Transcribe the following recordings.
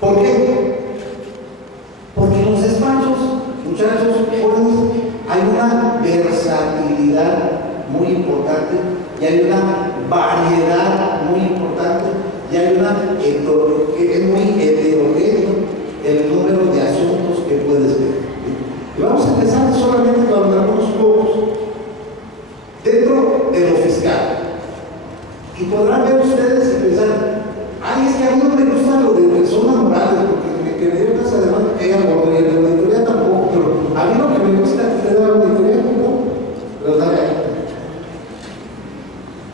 ¿Por qué? Porque en los despachos, muchachos, jóvenes, hay una versatilidad muy importante y hay una variedad muy importante y hay es muy heterogéneo el número de asuntos que puedes ver. Y vamos a empezar solamente con algunos pocos. Dentro de lo fiscal. Y podrán ver ustedes y pensar, ay, es que a mí no me gusta lo de personas morales, porque me dio más además que ella gordo y en la auditoría tampoco, pero a mí lo que me gusta es que la auditoría no, ¿verdad?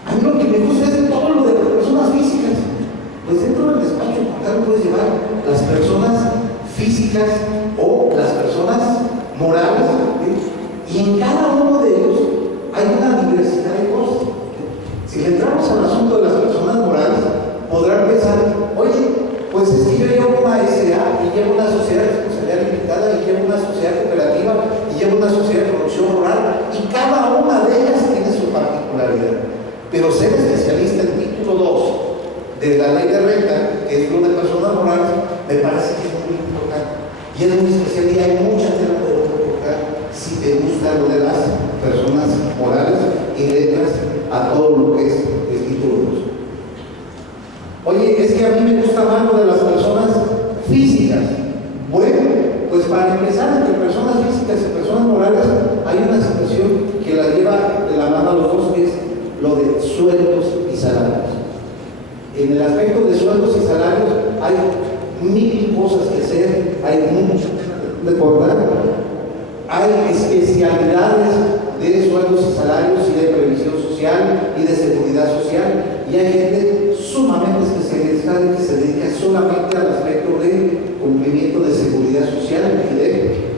A mí lo que me gusta es todo lo de las personas físicas. Pues dentro del despacho contable puedes llevar las personas físicas o las personas morales, ¿sí? Y en cada uno de ellos hay una diversidad de cosas. Si le entramos al asunto de las personas morales, podrán pensar, oye, pues es que yo llevo una SA y llevo una sociedad de responsabilidad limitada y llevo una sociedad cooperativa y llevo una sociedad de producción rural y cada una de ellas tiene su particularidad. Pero ser especialista en título 2 de la ley de renta, que es lo de personas morales, me parece que es muy importante. Y es muy especial y hay mucha tela de tocar si te gusta lo de las personas morales y letras a todo lo que es el título 2. Oye, es que a mí me gusta más lo de las personas físicas. Bueno, pues para empezar, entre personas físicas y personas morales hay una situación que la lleva de la mano a los dos, que es lo de sueldos y salarios. En el aspecto de sueldos y salarios hay mil cosas que hacer, hay mucho de cortar, hay especialidades de sueldos y salarios y de previsión social y de seguridad social, y hay gente sumamente especializada que se dedica solamente al aspecto de cumplimiento de seguridad social y de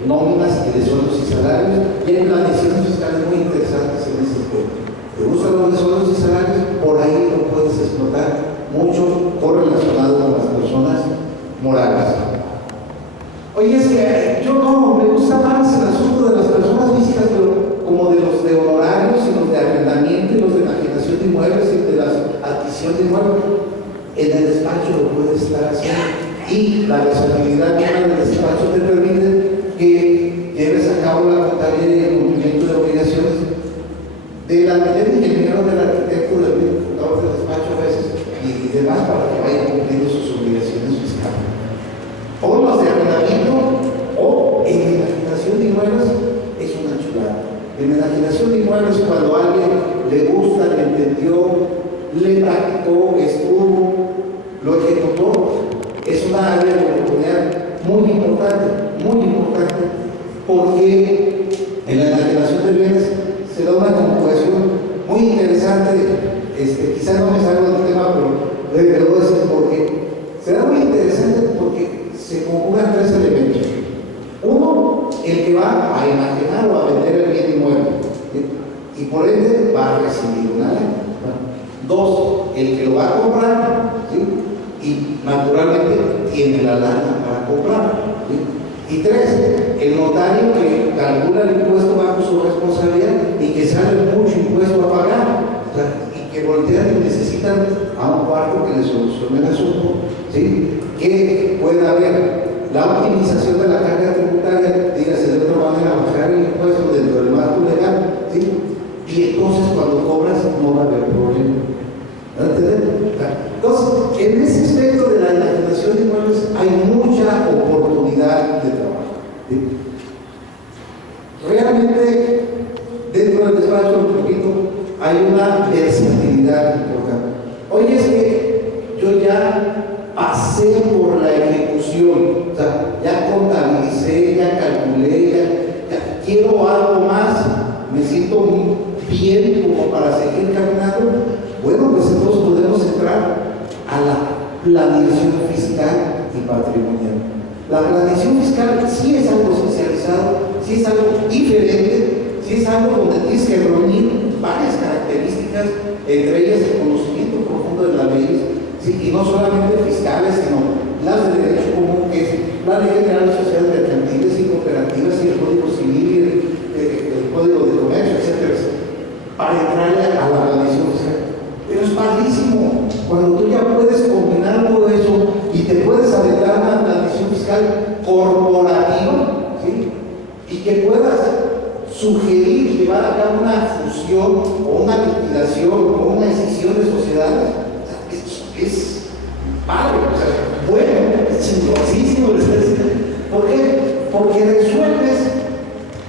nóminas y de sueldos y salarios, y hay planeaciones fiscales muy interesantes en ese aspecto. ¿Te gustan los de sueldos y salarios? Por ahí lo puedes explotar mucho correlacionado con las personas morales. Oye, es que yo no, me gusta más el asunto de las personas físicas, pero como de los de honorarios y los de arrendamiento y los de enajenación de inmuebles y de la adquisición de inmuebles. En el despacho lo puedes estar haciendo y la versatilidad del despacho te permite que lleves a cabo la contabilidad y el cumplimiento de obligaciones del ingeniero, del arquitecto, del ejecutador del despacho a veces y demás para que vayan cumpliendo sus obligaciones fiscales. O los de arrendamiento o en enajenación de inmuebles es una chulada. En enajenación de inmuebles, cuando a alguien le gusta, le entendió, le practicó, estuvo, lo ejecutó, es una área de oportunidad muy importante, porque en la enajenación de bienes se da una conjugación muy interesante. Quizás no me salgo del tema, pero le voy a decir porque se da muy interesante porque se conjugan tres elementos. Uno, el que va a enajenar o a vender el bien inmueble, ¿sí? Y por ende va a recibir una lana. Dos, el que lo va a comprar, ¿sí? Y naturalmente tiene la lana para comprar, ¿sí? Y tres, el notario que calcula el impuesto bajo su responsabilidad y que sale mucho impuesto a pagar, o sea, y que voltean y necesitan a un cuarto que les solucione el asunto, ¿sí? Que pueda haber la optimización de la carga tributaria, dígase de otra manera, bajar el impuesto dentro del marco legal, ¿sí? Y entonces cuando cobras no va a haber problema. Entonces, en ese aspecto de la enajenación de inmuebles hay mucha oportunidad de trabajo, ¿sí? Realmente, dentro del despacho, repito, hay una versatilidad importante. Oye, es que yo ya pasé por la ejecución, o sea, ya contabilicé, ya calculé, ya quiero algo más, me siento muy bien como para seguir caminando. Bueno, pues entonces podemos entrar a la planeación fiscal y patrimonial. La planeación fiscal sí es algo especializado, sí es algo diferente, sí es algo donde tienes que reunir varias características, entre ellas el conocimiento profundo de las leyes, ¿sí? Y no solamente fiscales, sino las de derecho común, que es la Ley General de Sociedades Mercantiles y Cooperativas y el Código Civil y el Código de Comercio, etcétera, para entrarle a la planeación fiscal. Pero es padrísimo cuando tú ya puedes combinar todo eso y te puedes aventar una cabo una fusión o una liquidación o una escisión de sociedades, es padre, o sea, bueno, es chingosísimo. ¿Por qué? Porque resuelves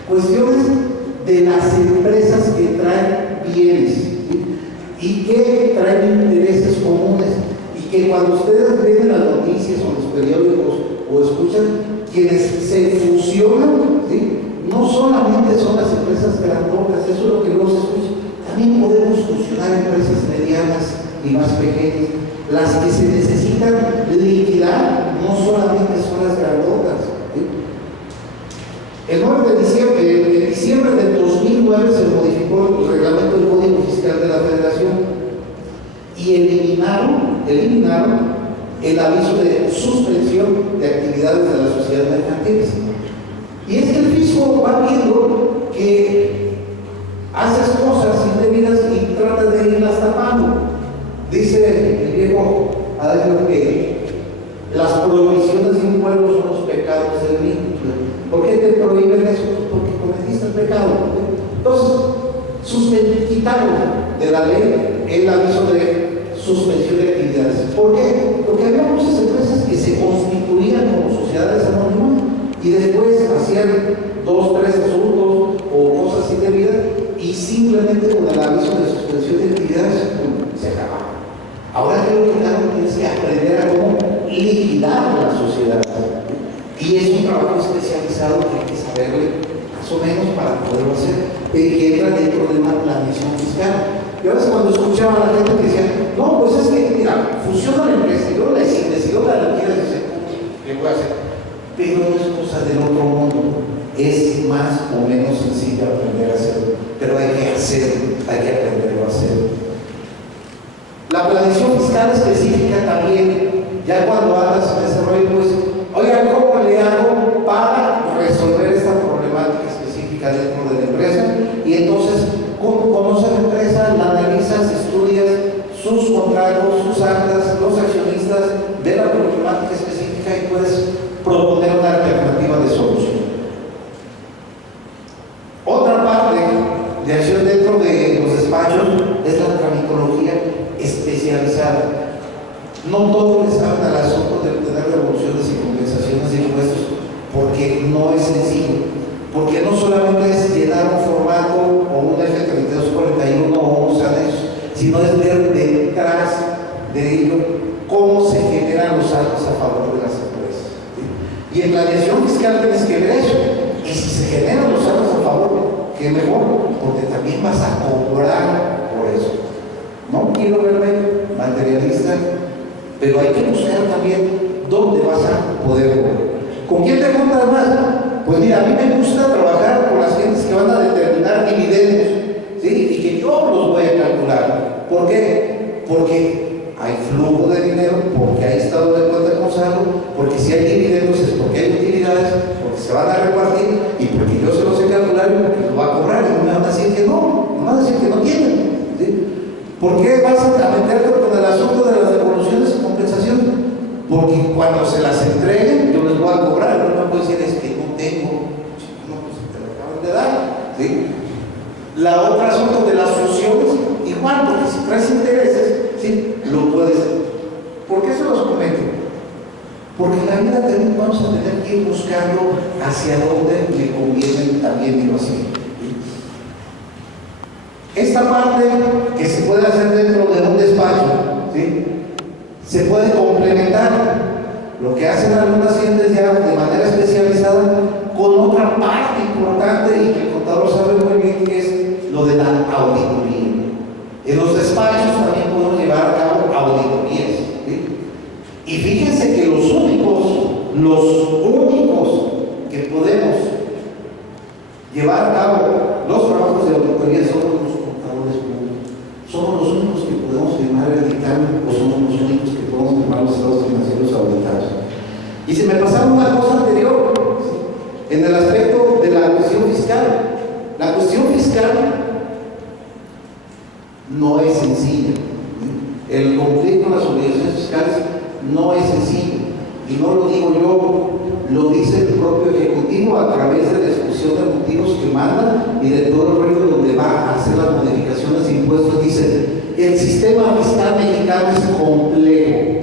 cuestiones de las empresas que traen bienes, ¿sí? Y que traen intereses comunes, y que cuando ustedes ven las noticias o los periódicos o escuchan, quienes se fusionan, ¿sí?, no solamente son las empresas grandotas, eso es lo que luego se escucha, también podemos fusionar empresas medianas y más pequeñas. Las que se necesitan liquidar no solamente son las grandotas, ¿sí? El 9 de diciembre del 2009 se modificó el reglamento del Código Fiscal de la Federación y eliminaron el aviso de suspensión de actividades de las sociedades mercantiles. Y es que el fisco va viendo que haces cosas indebidas y trata de irlas tapando. Dice el viejo adagio que las prohibiciones de un pueblo son los pecados del niño. ¿Por qué te prohíben eso? Porque cometiste el pecado. Entonces, quitaron de la ley el aviso de suspensión de actividades. ¿Por qué? Porque había muchas empresas que se constituían como sociedades anónimas y después hacían 2, 3 asuntos o cosas indebidas y simplemente con el aviso de suspensión de actividades se acababa. Ahora creo que cada uno tiene que aprender a cómo liquidar la sociedad. Y es un trabajo especializado que hay que saberle más o menos para poderlo hacer, que entra dentro de una planeación fiscal. Y a veces cuando escuchaba a la gente que decía, no, pues es que, mira, funciona la empresa, yo la decidí, la quiero hacer, ¿qué voy a hacer? Pero no es cosa del otro mundo, es más o menos sencillo aprender a hacerlo, pero hay que hacerlo, hay que aprenderlo a hacer. La planeación fiscal específica también, ya cuando andas en ese rollo, pues, oigan, ¿cómo le hago para resolver esta problemática específica dentro de la empresa? Y entonces, conoces la empresa, la analizas, estudias sus contratos, sus actas, los accionistas de la problemática específica y puedes proponer una alternativa de solución. Otra parte de acción dentro de los despachos es la tramitología especializada. No todos les saben al asunto de obtener devoluciones y compensaciones de impuestos porque no es sencillo, porque no solamente es llenar un formato o un F3241 o unos anexos, sino es ver detrás de ello cómo se generan los actos a favor de las empresas, ¿sí? Y en planeación fiscal tienes que ver eso, y si se generan los actos a favor, qué mejor, porque también vas a cobrar por eso. No quiero verme materialista, pero hay que buscar también dónde vas a poder cobrar. ¿Con quién te juntas más? Pues mira, a mí me gusta trabajar con las gentes que van a determinar dividendos, ¿sí? Y que yo los voy a calcular. ¿Por qué? Porque hay flujo de dinero, porque hay estado de cuenta con saldo, porque si hay dividendos es porque hay utilidades, porque se van a repartir y porque yo se los sé calcular y porque los va a cobrar. Y no me van a decir que no, me van a decir que no tienen, ¿sí? ¿Por qué vas a meterte con el asunto de las devoluciones y compensaciones? Porque cuando se las entreguen, yo les voy a cobrar. No me puedo decir, es que no tengo. No, pues te lo acaban de dar, ¿sí? La otra asunto de las fusiones, igual, porque si traes intereses, ¿sí?, lo puedes hacer. ¿Por qué se los comento? Porque en la vida también vamos a tener que ir buscando hacia dónde le conviene también irlo así. Esta parte que se puede hacer dentro de un despacho, ¿sí?, se puede complementar lo que hacen algunas gentes ya de manera especializada con otra parte importante y que el contador sabe muy bien, que es lo de la auditoría. En los despachos también podemos llevar a cabo auditorías, ¿sí? Y fíjense que los únicos que podemos llevar a cabo los trabajos de auditoría somos los contadores públicos. Somos los únicos que podemos firmar el dictamen o somos los únicos que podemos firmar los estados financieros auditados. Y se me pasaba una cosa anterior, ¿sí?, en el aspecto de la cuestión fiscal. La cuestión fiscal no es sencilla, ¿sí? El cumplir con las obligaciones fiscales no es sencillo. Y no lo digo yo, lo dice el propio Ejecutivo a través de la discusión de motivos que manda y de todo el reino donde va a hacer las modificaciones de impuestos. Dice, el sistema fiscal mexicano es complejo.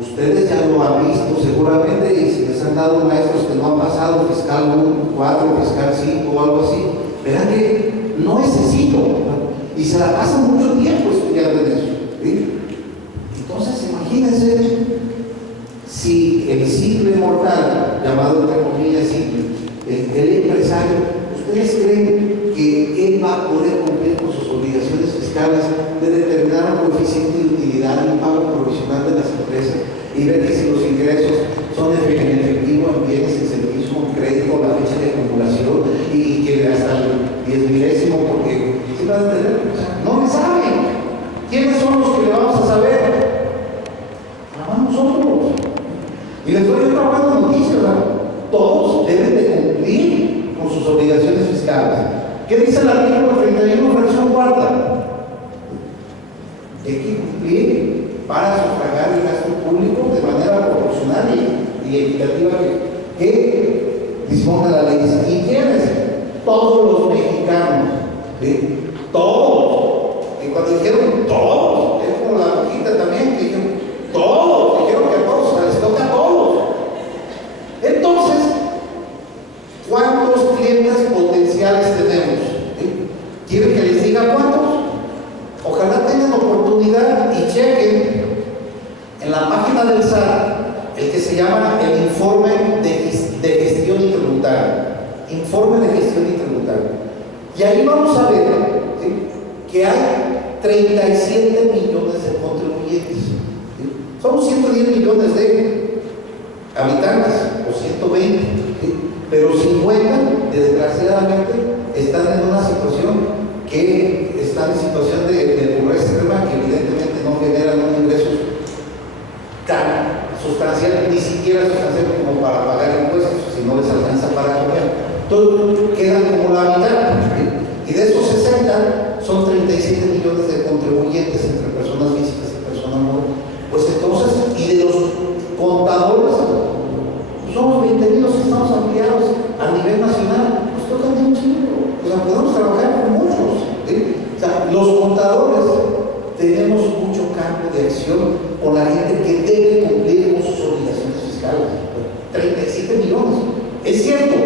Ustedes ya lo han visto seguramente, y si les han dado maestros que no han pasado fiscal 1, 4, fiscal 5 o algo así, verán que no es sencillo, ¿no? Y se la pasan mucho tiempo estudiando en eso, ¿sí? Entonces imagínense si el simple mortal, llamado entre comillas simple, el empresario, ¿ustedes creen que él va a poder cumplir con sus obligaciones fiscales de determinar un coeficiente de utilidad y un pago provisional de las empresas y ver que si los ingresos son en efectivo, en bienes, en servicio, en crédito, la fecha de acumulación y que hasta el 10,000º, porque ¿sí van a entender? O sea, no le saben. ¿Quiénes son los que le vamos a saber? Nada más nosotros. Y les doy otra buena noticia, ¿verdad? Todos deben de cumplir con sus obligaciones fiscales. ¿Qué dice el artículo 31, fracción cuarta? Hay que cumplir para sufragar el gasto público de manera proporcional y equitativa que disponga la ley. ¿Y quiénes? Todos los mexicanos, ¿sí? Todos. Y cuando dijeron todos, es como la hojita también, que dijeron todos, dijeron que a todos, les toca a todos. Entonces, ¿cuántos clientes potenciales tenemos? ¿Sí? ¿Quieren que les diga cuántos? Ojalá tengan oportunidad y chequen en la página del SAT el que se llama el informe de gestión y tributaria. Informe de gestión y tributaria. Y ahí vamos a ver, ¿sí?, que hay 37 millones de contribuyentes. ¿Sí? Somos 110 millones de habitantes, o 120, ¿sí?, pero 50, desgraciadamente, están en una situación que están en situación de pobreza extrema, que evidentemente no generan un ingreso tan sustancial, ni siquiera sustancial como para pagar impuestos, si no les alcanza para comer. Entonces quedan como la mitad, ¿sí? Y de esos 60 son 37 millones de contribuyentes entre personas físicas y personas morales. Pues entonces, y de los contadores, pues somos 20,000 los que estamos ampliados a nivel nacional, pues tocan de un chingo. O sea, podemos trabajar con muchos, ¿sí? O sea, los contadores tenemos mucho campo de acción con la gente que debe cumplir con sus obligaciones fiscales. 37 millones. Es cierto,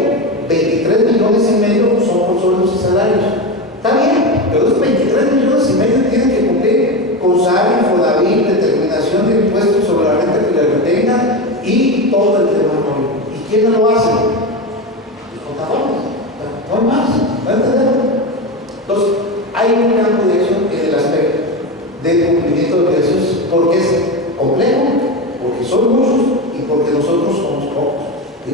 23,5 millones son por sueldos y salarios. Está bien, pero esos 23,5 millones tienen que cumplir con SAR, Infonavit, determinación de impuestos sobre la renta que le retengan y todo el tema. ¿Y quiénes lo hacen? Los contadores. No hay más. ¿Va a entender? Entonces, hay un campo de acción en el aspecto de cumplimiento de obligaciones porque es complejo, porque son muchos y porque nosotros somos pocos. ¿Sí?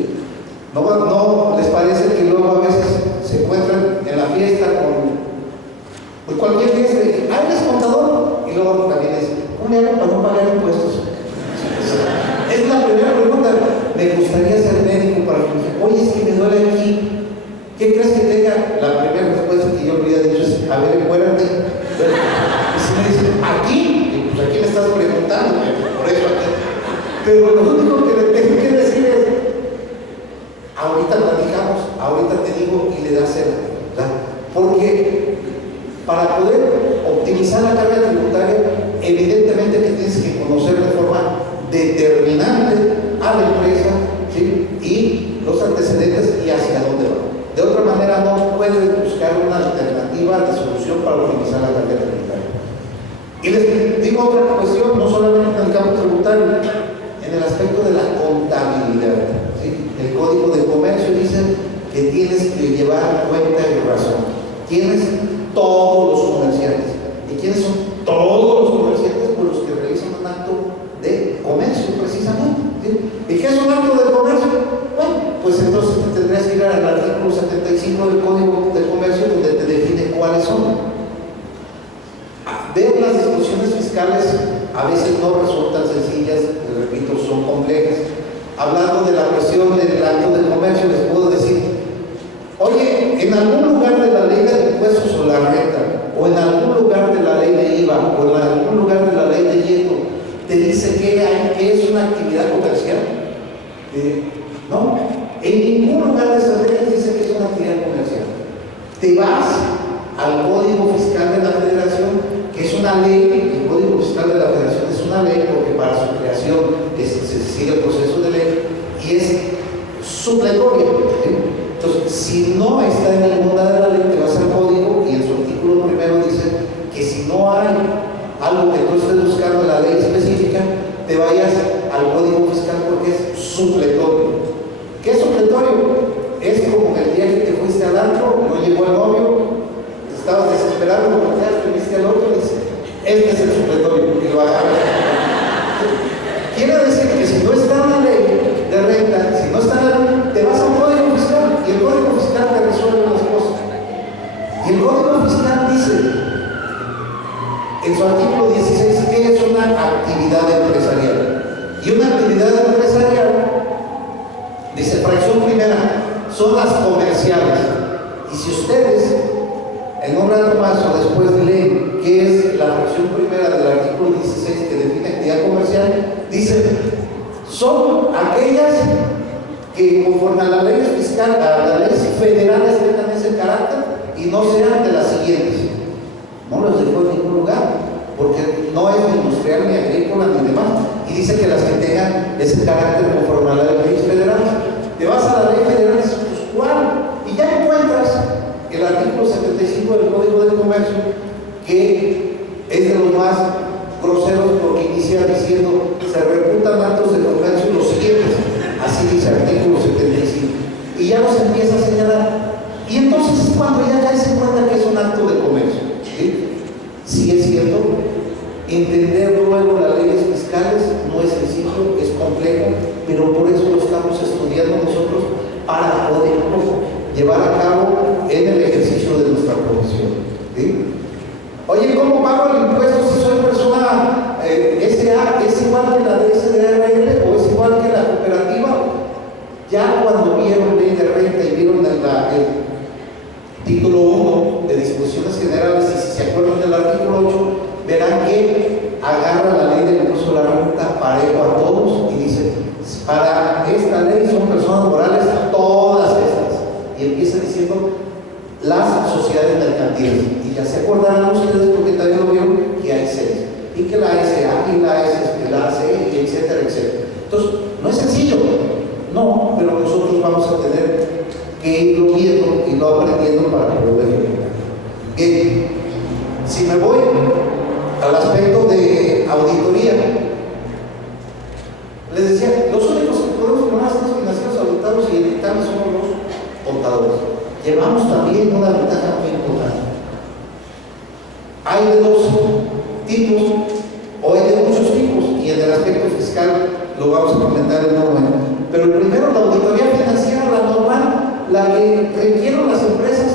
No les parece que luego a veces se encuentran en la fiesta con cualquier fiesta y dicen, ¡ay, eres contador! Y luego también dicen, ¿cómo le hago para no pagar impuestos? Es la primera pregunta. Me gustaría ser médico para que me diga, oye, es que me duele aquí. ¿Qué crees que tenga? La primera respuesta que yo hubiera dicho es, a ver, encuérdate. Y si me dicen, ¿aquí? Y pues aquí me estás preguntando, por eso aquí. Pero lo único que le tengo que decir es, ahorita platicamos, ahorita te digo y le das el, ¿verdad? Porque para poder optimizar la carga tributaria, evidentemente que tienes que conocer de forma determinante a la empresa, ¿sí?, y los antecedentes y hacia dónde va. De otra manera no puedes buscar una alternativa de solución para optimizar la carga tributaria. Y les digo otra cuestión, no solamente en el campo tributario, en el aspecto de la contabilidad. ¿Sí? El Código de Comercio dice que tienes que llevar cuenta y razón. ¿Quiénes? Todos los comerciantes. ¿Y quiénes son todos los comerciantes? Pues los que realizan un acto de comercio, precisamente. ¿Sí? ¿Y qué es un acto de comercio? Bueno, pues entonces tendrías que ir al artículo 75 del Código de Comercio, donde te define cuáles son. Ver las disposiciones fiscales a veces no resultan sencillas, les repito, son complejas. Hablando de la cuestión del acto de comercio, les puedo decir, oye, en algún lugar de la ley de impuestos o la renta, o en algún lugar de la ley de IVA, o en algún lugar de la ley de IETO, te dice que es una actividad comercial. No, en ningún lugar de esas leyes dice que es una actividad comercial. Te vas al Código Fiscal de la Federación, que es una ley. El Código Fiscal de la Federación es una ley porque para su creación se sigue el proceso de ley y es supletorio. Entonces, si no está en ninguna de las leyes, te vas al Código y en su artículo primero dice que si no hay algo que tú estés buscando en la ley específica, te vayas al Código Fiscal porque es supletorio. ¿Qué es supletorio? Es como el día que te fuiste al antro, no llegó el novio, te estabas desesperando, te viste al otro y dices, este es el supletorio, y lo agarras. Quiere decir que si no está en la ley de renta, si no está en la ley, te vas al Código Fiscal y el Código Fiscal te resuelve las cosas. Y el Código Fiscal dice, en su artículo 16, que es una actividad empresarial. Y una actividad empresarial, dice, fracción primera, son las comerciales. Y si ustedes, en un rato más o después leen qué es la fracción primera del artículo 16 que define actividad comercial, dice, son aquellas que conforme a las leyes fiscales, a las leyes federales tengan ese carácter y no sean de las siguientes. No los dejó en ningún lugar, porque no es ni industrial, ni agrícola, ni demás. Y dice que las que tengan ese carácter conforme a las leyes federales. Te vas a la ley federal y dices, pues, ¿cuál? Y ya encuentras el artículo 75 del Código del Comercio, que es de los más groseros porque inicia diciendo, se reputan actos de comercio los siguientes. Así dice el artículo 75. Y ya los empieza a señalar. Y entonces es cuando ya caes en cuenta que es un acto de comercio. Sí es cierto, entender luego las leyes fiscales no es sencillo, es complejo, pero por eso lo estamos estudiando nosotros para poderlo llevar a cabo en el ejercicio de nuestra profesión. ¿Sí? Oye, ¿cómo pago el impuesto si soy persona SA? ¿Es igual que la de SDRL o es igual que la cooperativa? Ya cuando vieron ley de renta y vieron el título 1 de disposiciones generales, y si se acuerdan del artículo 8, verán que agarra la ley del impuesto a la renta parejo a todos y dice, para esta ley son personas morales todas estas. Y empieza diciendo las sociedades mercantiles. Y ya se acordarán ustedes, porque también lo vieron, que hay 6. Y que la SA y la AC, y etcétera, etcétera. Entonces, no es sencillo, no, pero nosotros vamos a tener que irlo viendo y lo aprendiendo para poder ejecutar. Bien, si me voy al aspecto de auditoría, les decía, los únicos que podemos formar estados financieros auditados y editables somos los contadores. Llevamos también una ventaja muy importante. Hay de dos tipos, o hay de muchos tipos, y en el aspecto fiscal lo vamos a comentar en un momento. Pero el primero, la auditoría financiera, la normal, la que requieren las empresas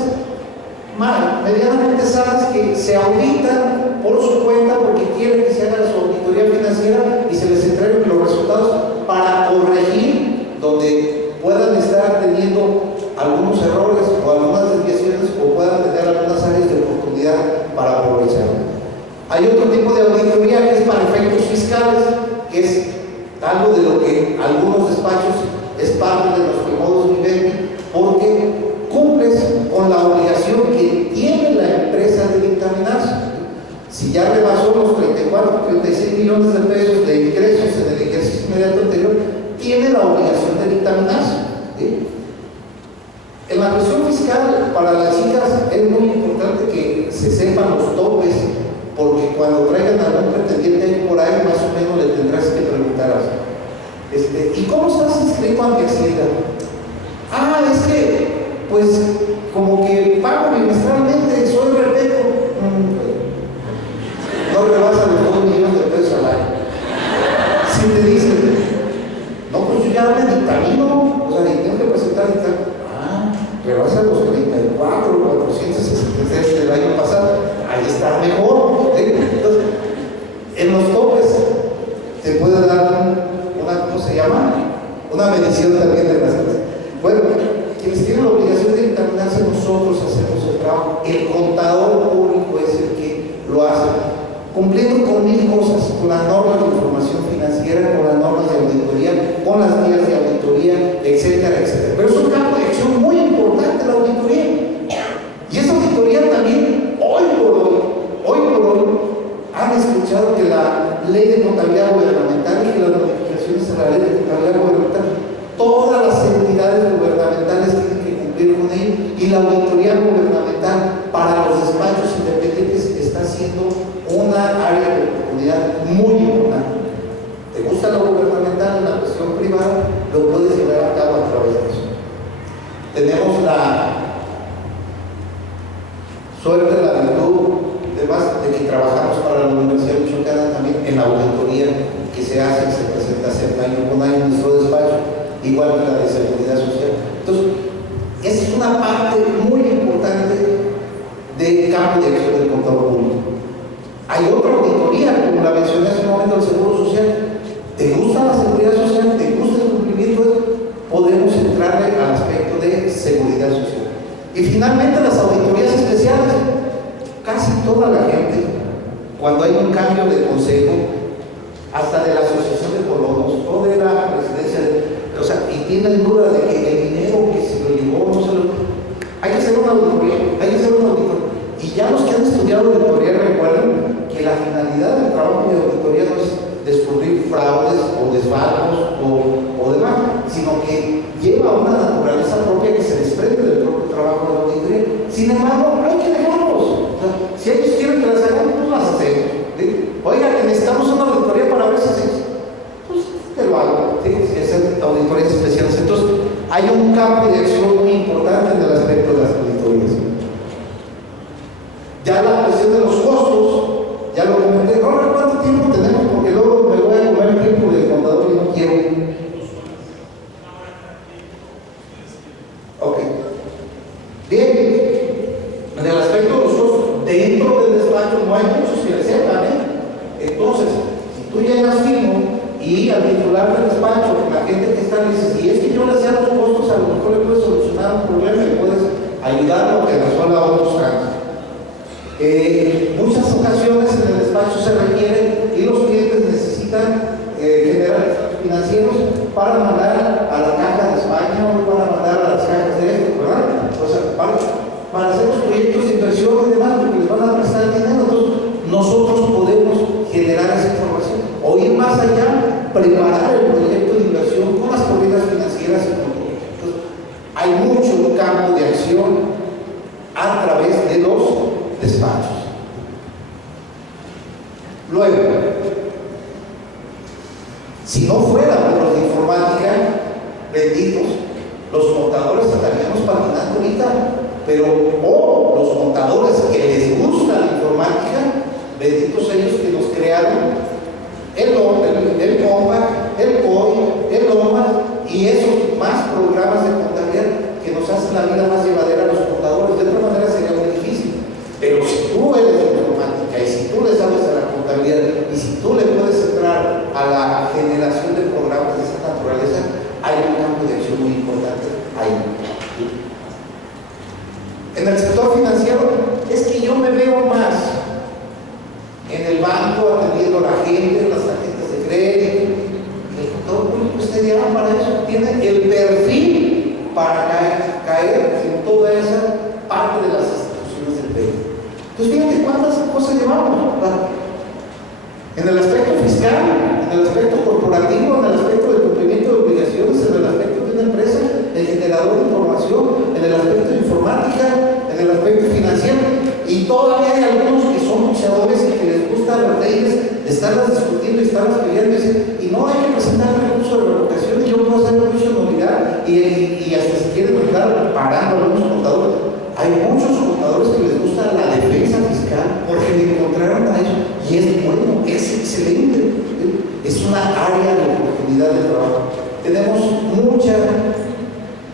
medianamente sanas, que se auditan por su cuenta porque quieren que se haga su auditoría financiera y se les entreguen los resultados para corregir donde puedan estar teniendo algunos errores o algunas desviaciones, o puedan tener algunas áreas de oportunidad para aprovechar. Hay otro tipo de auditoría que es para efectos fiscales, que es algo de lo que algunos despachos es parte de nuestro modus vivendi, porque cumples con la obligación que tiene la empresa de dictaminarse. Si ya rebasó los 34, 36 millones de pesos de ingresos en el ejercicio inmediato anterior, tiene la obligación de dictaminarse. ¿Sí? En la cuestión fiscal, para las chicas es muy importante que se sepan los topes, porque cuando traigan algún pretendiente por ahí, más o menos le tendrás que preguntar así. ¿Y cómo estás inscrito ante Hacienda? Ah, es que, pues, como que pago bimestralmente, soy repeto. No rebasa los 2 millones de pesos al año. Si te dicen, no, pues yo ya me dictamino, o sea, y tengo que presentar dictamen. Ah, rebasa los 34, 466 del año pasado, ahí está mejor. Entonces, en los topes te puede dar ¿cómo se llama? Una medición también de las cosas. Bueno, quienes tienen la obligación de dictaminarse, nosotros hacemos el trabajo. El contador público es el que lo hace cumpliendo con 1000 cosas, con las normas de información financiera, con las normas de auditoría, con las guías de auditoría, etcétera, etcétera. Pero es un campo de acción muy importante la auditoría. Y esa auditoría también, hoy por hoy, han escuchado que la ley de contabilidad gubernamental y que las modificaciones a la ley de contabilidad gubernamental, todas las entidades gubernamentales tienen que cumplir con ello, y la auditoría gubernamental para los despachos independientes está siendo una área de oportunidad muy importante. ¿Te gusta lo gubernamental en la cuestión privada? Lo puedes llevar a cabo a través de eso. Tenemos la suerte, la virtud, además de que trabajamos para la Universidad de Michoacán también en la auditoría que se hace, se presenta hace año con año en nuestro despacho, igual que la de seguridad social. Entonces, esa es una parte muy importante del campo de acción del contador público. Hay otra auditoría, como la mencioné hace un momento, del Seguro Social. ¿Te gusta la seguridad social? ¿Te gusta el cumplimiento de eso? Podemos entrarle al aspecto de seguridad social. Y finalmente las auditorías especiales. Casi toda la gente, cuando hay un cambio de consejo, hasta de la asociación de colonos o de la presidencia, o sea, y tienen duda de que el dinero que se lo llevó, no se lo... Hay que hacer una auditoría, Y ya los que han estudiado auditoría recuerdan que la finalidad del trabajo de auditoría no es descubrir fraudes o desfalcos o demás, sino que lleva una naturaleza propia que se desprende del propio trabajo de la auditoría. Sin embargo, hay que dejarlos. O sea, si ellos quieren que las hagamos, pues las hacemos. ¿Sí? Oiga, que necesitamos una auditoría para ver si hacemos. Pues te lo hago. ¿Sí? Esas auditorías especiales. Entonces, hay un campo de acción muy importante en el aspecto de las auditorías. Ya la cuestión de los costos, ya lo comenté. Ahora, ¿cuánto tiempo tenemos? Porque luego me voy a comer el tiempo del contador y no quiero. Ok. Bien. En el aspecto de los costos, dentro del despacho no hay muchos que le sepan, Entonces, si tú llegas firme y al titular del despacho, la gente que está, le dice, si es que yo le sé los costos, a lo mejor le puedes solucionar un problema y puedes ayudarlo a que resuelva otros casos. Muchas ocasiones en el despacho se requieren y los clientes necesitan generar estados financieros para mandar a la caja de España o para mandar a las cajas de esto, ¿verdad? O sea, para hacer los proyectos de inversión y demás, porque les van a prestar dinero. Entonces, nosotros podemos generar esa información o ir más allá, preparar el proyecto de inversión con las políticas financieras y con todo. Entonces, hay mucho campo de acción a través de los despachos. Luego, si no fuera por los de informática, benditos, los contadores estaríamos patinando ahorita, pero o los contadores que les gusta la informática, benditos ellos que nos crearon el COMPAC, el COI, el OMA y esos más programas de contabilidad que nos hacen la vida más llevadera a los contadores. De otra manera sería muy difícil. Pero si tú eres de informática y si tú le sabes a la contabilidad y si tú le puedes entrar a la generación de programas de esa naturaleza, hay un campo de acción muy importante ahí. En el sector financiero es que yo me veo más en el banco atendiendo a la gente, las tarjetas de crédito. El contador público está ideal para eso, tiene el perfil para caer en toda esa parte de las instituciones del país. Entonces, fíjate cuántas cosas llevamos, ¿verdad? En el aspecto fiscal, en el aspecto corporativo, en el aspecto de cumplimiento de obligaciones, en el aspecto de una empresa, el generador de información, en el aspecto de informática, en el aspecto financiero, y todavía hay algunos que son luchadores y que les gustan las leyes, estarlas discutiendo y estarlas peleando, y no hay que presentar recurso de revocación, y yo puedo hacer recurso de nulidad, y hasta si quieren estar parando a algunos contadores. Hay muchos contadores que les gusta la defensa fiscal porque le encontraron a eso y es bueno, es excelente, es una área de oportunidad de trabajo. Tenemos mucha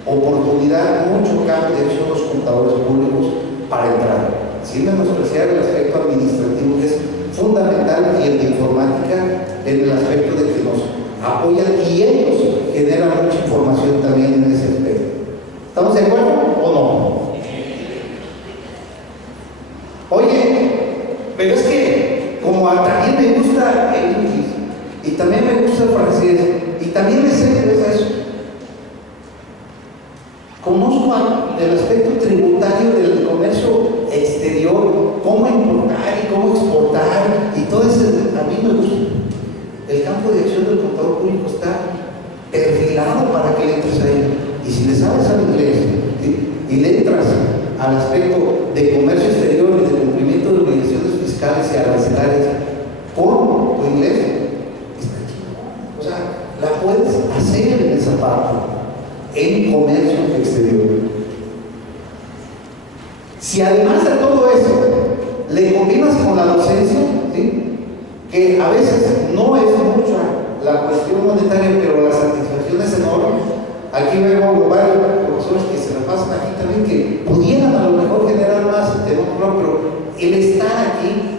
oportunidad, mucho campo de acción los contadores públicos para entrar, sin menospreciar el aspecto administrativo que es fundamental y el de informática en el aspecto de que nos apoyan y ellos generan mucha información también en ese aspecto. ¿Estamos de acuerdo o no? Oye, pero es que como el aspecto tributario del comercio exterior, cómo importar y cómo exportar y todo eso, a mí me gusta. El campo de acción del contador público está perfilado para que le entres ahí. Y si le sabes al inglés, ¿sí?, y le entras al aspecto de comercio exterior y de cumplimiento de obligaciones fiscales y arancelarias con tu inglés, está chido. O sea, la puedes hacer en esa parte, en comercio exterior. Si además de todo eso le combinas con la docencia, ¿sí?, que a veces no es mucha la cuestión monetaria, pero la satisfacción es enorme. Aquí vemos varios profesores que se la pasan aquí también, que pudieran a lo mejor generar más en otro lado, pero el estar aquí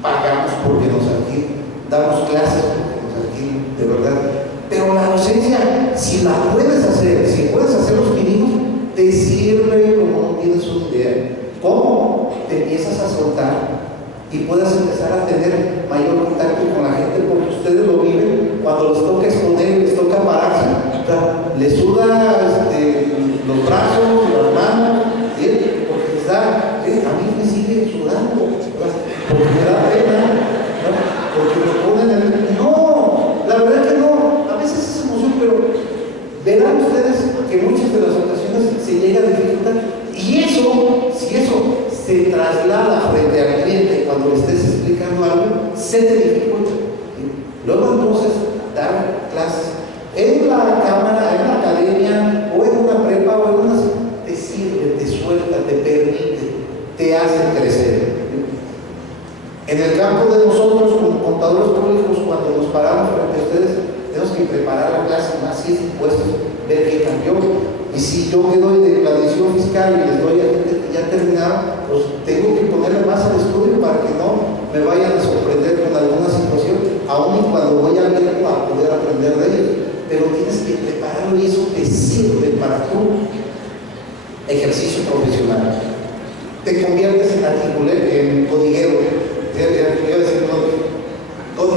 pagamos porque nos alquilan, damos clases porque nos alquilan, de verdad. Pero la docencia, si la puedes hacer, si puedes hacer los mínimos, te sirve como no tienes una idea. ¿Cómo? Te empiezas a soltar y puedas empezar a tener mayor contacto con la gente, porque ustedes lo viven cuando les toca exponer, les toca pararse, o sea, les suda los brazos, las manos, ¿sí?, porque les da, a mí me sigue sudando, porque me da pena, ¿no?, porque me ponen no, la verdad que no, a veces es emoción, pero verán ustedes que muchas de las ocasiones se llega a dificultar, y eso, si eso se traslada frente al cliente cuando le estés explicando algo, se te dificulta. Luego entonces dar clases en la cámara, en la academia, o en una prepa, o en una, te sirve, te suelta, te permite, te hace crecer. En el campo de nosotros, como contadores públicos, cuando nos paramos frente a ustedes, tenemos que preparar la clase más 6 impuestos, ver qué cambió. Y si yo me doy de planificación fiscal y les doy a gente que ya terminaron, pues tengo que ponerle más al estudio para que no me vayan a sorprender con alguna situación, aún cuando voy a ver a poder aprender de ellos. Pero tienes que prepararlo y eso te sirve para tu ejercicio profesional. Te conviertes en codiguero. Quiero decir,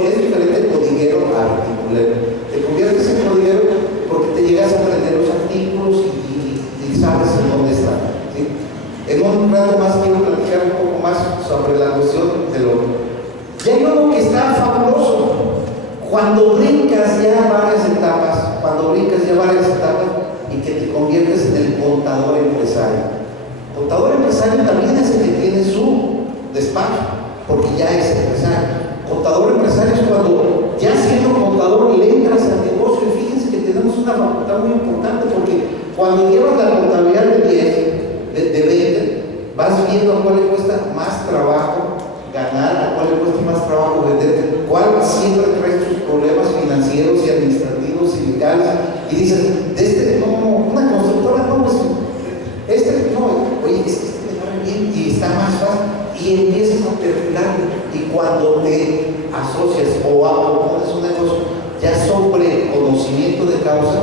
es diferente codiguero a articulero. Te conviertes en codiguero porque te llegas a aprender los artículos y sabes en dónde están, ¿sí? En un rato más quiero platicar un poco más sobre la cuestión del oro. Y hay uno que está fabuloso. Cuando brincas ya varias etapas, y que te conviertes en el contador empresario. Contador empresario también es el que tiene su despacho, porque ya es empresario. Contador empresario es cuando ya siendo contador le entras al negocio, y fíjense que tenemos una facultad muy importante, porque cuando llevas la contabilidad de 10, de 20, vas viendo a cuál le cuesta más trabajo ganar, a cuál le cuesta más trabajo vender, cuál siempre trae sus problemas financieros y administrativos y legales, y dices, una constructora no, pues, oye, es que me va bien y está más fácil, y empiezas a perfilarlo, y cuando te asocias o pones un negocio ya sobre conocimiento de causa,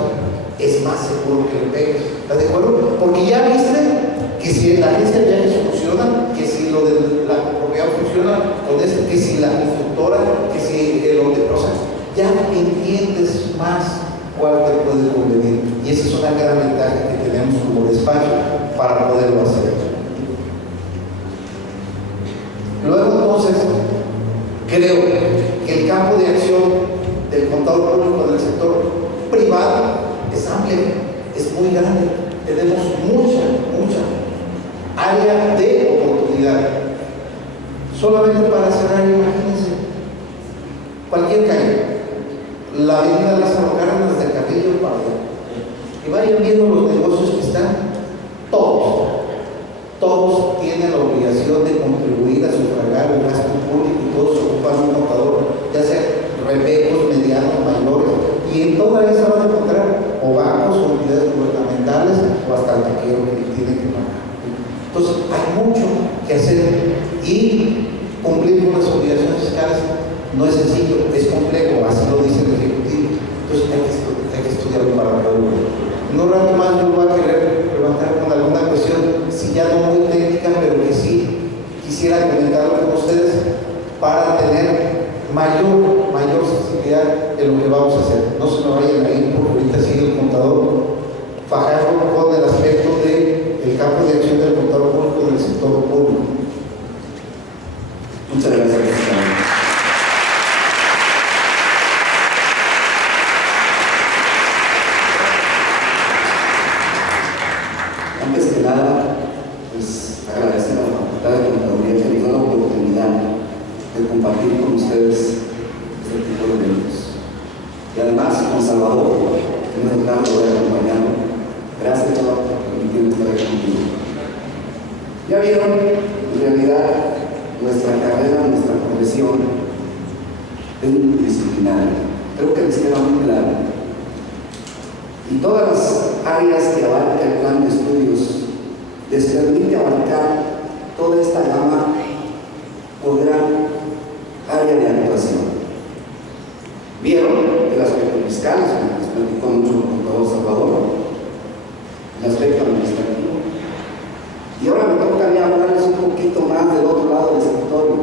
es más seguro que le pegues. ¿Estás de acuerdo? Porque ya viste que si la agencia de viajes funciona, que si lo de la propiedad funciona con esto, que si la constructora, que si o sea, ya entiendes más cuál te puede convenir. Y esa es una gran ventaja que tenemos como despacho para poderlo hacer. Luego entonces, creo que el campo de acción del contador público del sector privado es amplio, es muy grande. Tenemos mucha área de oportunidad. Solamente para cerrar, imagínense, cualquier calle, la avenida Lázaro Cárdenas de Carrillo para allá, y vayan viendo los negocios que están, todos tienen la obligación de contribuir a sufragar el gasto público, y todos ocupan un contador, ya sea repecos, medianos, mayores, y en toda esa van a encontrar o bancos o entidades gubernamentales o hasta el taquero que tienen que pagar. Entonces hay mucho que hacer, y cumplir con las obligaciones fiscales no es sencillo, es complejo, así lo dice el Ejecutivo. Entonces hay que estudiarlo para poderlo. En un rato más yo voy a querer levantar con alguna cuestión, si ya no muy técnica, pero que sí quisiera comentarlo con ustedes para tener mayor sensibilidad de lo que vamos a hacer. No se me vayan a ir, porque ahorita sigue el contador Fajardo con el aspecto del campo de acción del contador público del sector público. Muchas gracias, secretario. Antes que nada, pues agradecer a la Facultad de Contaduría que nos da la oportunidad de compartir con ustedes este tipo de eventos. Y además, con Salvador, que nos da poder acompañarnos. Gracias por permitirme estar aquí contigo. Ya vieron, en realidad, nuestra carrera, nuestra profesión es multidisciplinaria. Creo que les queda muy claro. Y todas las áreas que abarca el plan de estudios les permite abarcar toda esta gama o gran área de actuación. Vieron el aspecto fiscal, les platicó mucho el contador Salvador, el aspecto administrativo. Y ahora me toca hablarles un poquito más del otro lado del escritorio.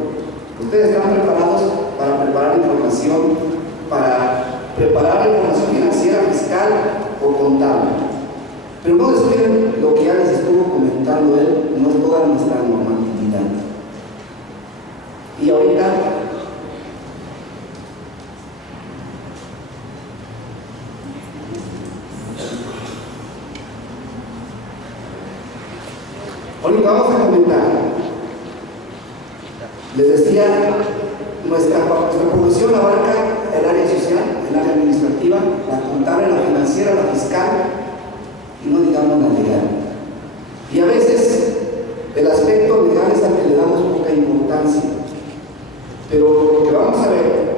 Ustedes están preparados para preparar información, financiera, fiscal o contable. Pero no descuiden lo que ya les estuvo comentando él, no es toda nuestra normatividad. Y ahorita vamos a comentar. Les decía, nuestra profesión abarca el área social, el área administrativa, la contable, la financiera, la fiscal y no digamos la legal. Y a veces el aspecto legal es al que le damos poca importancia. Pero lo que vamos a ver